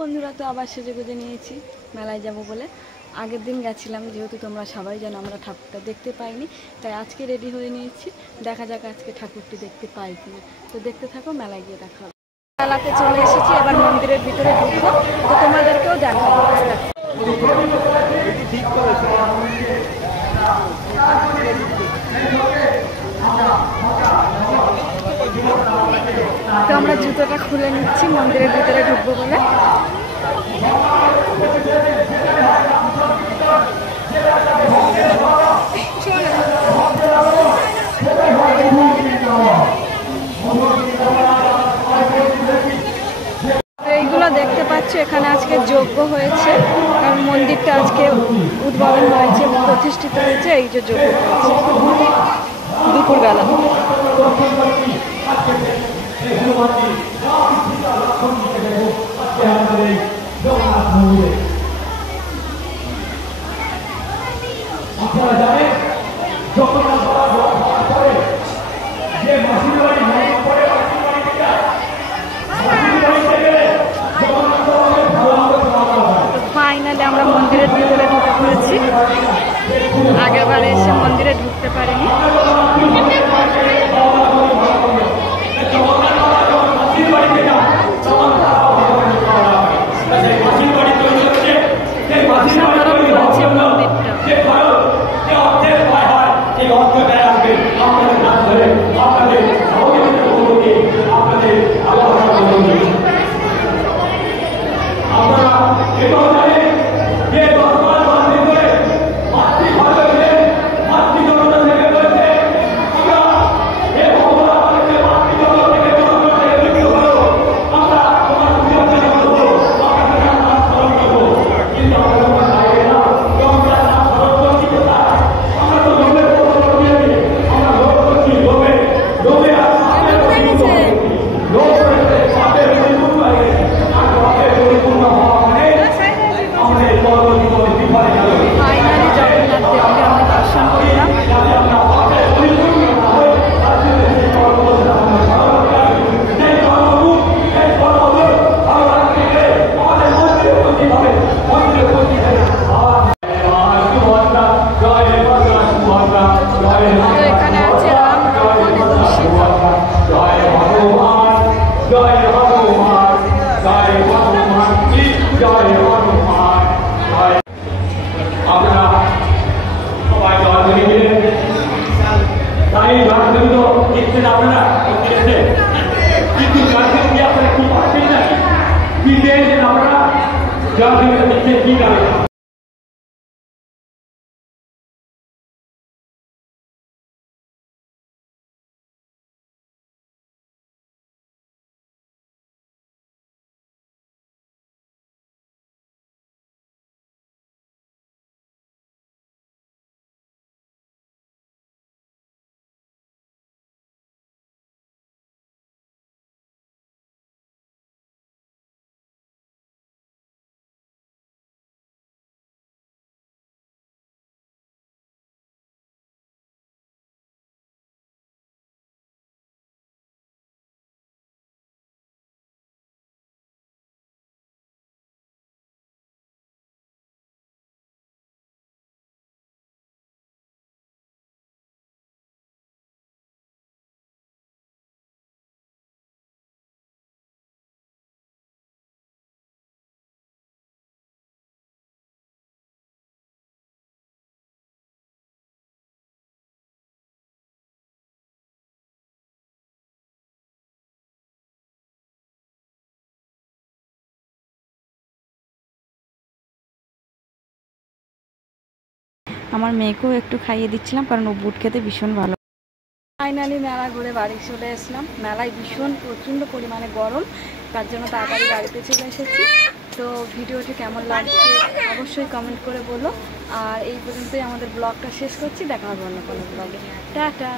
বন্ধুরা তো আবার সেজেগুজে নিয়েছি মেলায় যাব বলে। আগের দিন গেছিলাম, যেহেতু তোমরা সবাই জানো আমরা ঠাকুরটা দেখতে পাইনি, তাই আজকে রেডি হয়ে নিয়েছি। দেখা যাক আজকে ঠাকুরটি দেখতে পাই কিনা। তো দেখতে থাকো, মেলায় গিয়ে দেখা হবে। মেলাতে চলে এসেছি, এবার মন্দিরের ভিতরে ঢুকবো, তো তোমাদেরকেও দেখাবো। তো আমরা জুতোটা খুলে নিচ্ছি মন্দিরের ভিতরে ঢুকবো বলে। এইগুলো দেখতে পাচ্ছ, এখানে আজকে যজ্ঞ হয়েছে, কারণ মন্দিরটা আজকে উদ্বোধন হয়েছে, প্রতিষ্ঠিত হয়েছে, এই যে যজ্ঞ হয়েছে দুপুরবেলা। ফাইনালি আমরা মন্দিরের ভিতরে ঢুকে পড়েছি। আগেরবারে এসে মন্দিরে ঢুকতে পারিনি। আমার মেয়েকেও একটু খাইয়ে দিচ্ছিলাম, কারণ ও বুট খেতে ভীষণ ভালো। ফাইনালি মেলা ঘুরে বাড়ি চলে এসলাম। মেলায় ভীষণ প্রচণ্ড পরিমাণে গরম, তার জন্য তাড়াতাড়ি বাড়িতে চলে এসেছি। তো ভিডিওটি কেমন লাগছে অবশ্যই কমেন্ট করে বলো। আর এই পর্যন্তই আমাদের ব্লগটা শেষ করছি। দেখা হবে অন্য কোনো ব্লগে। টাটা।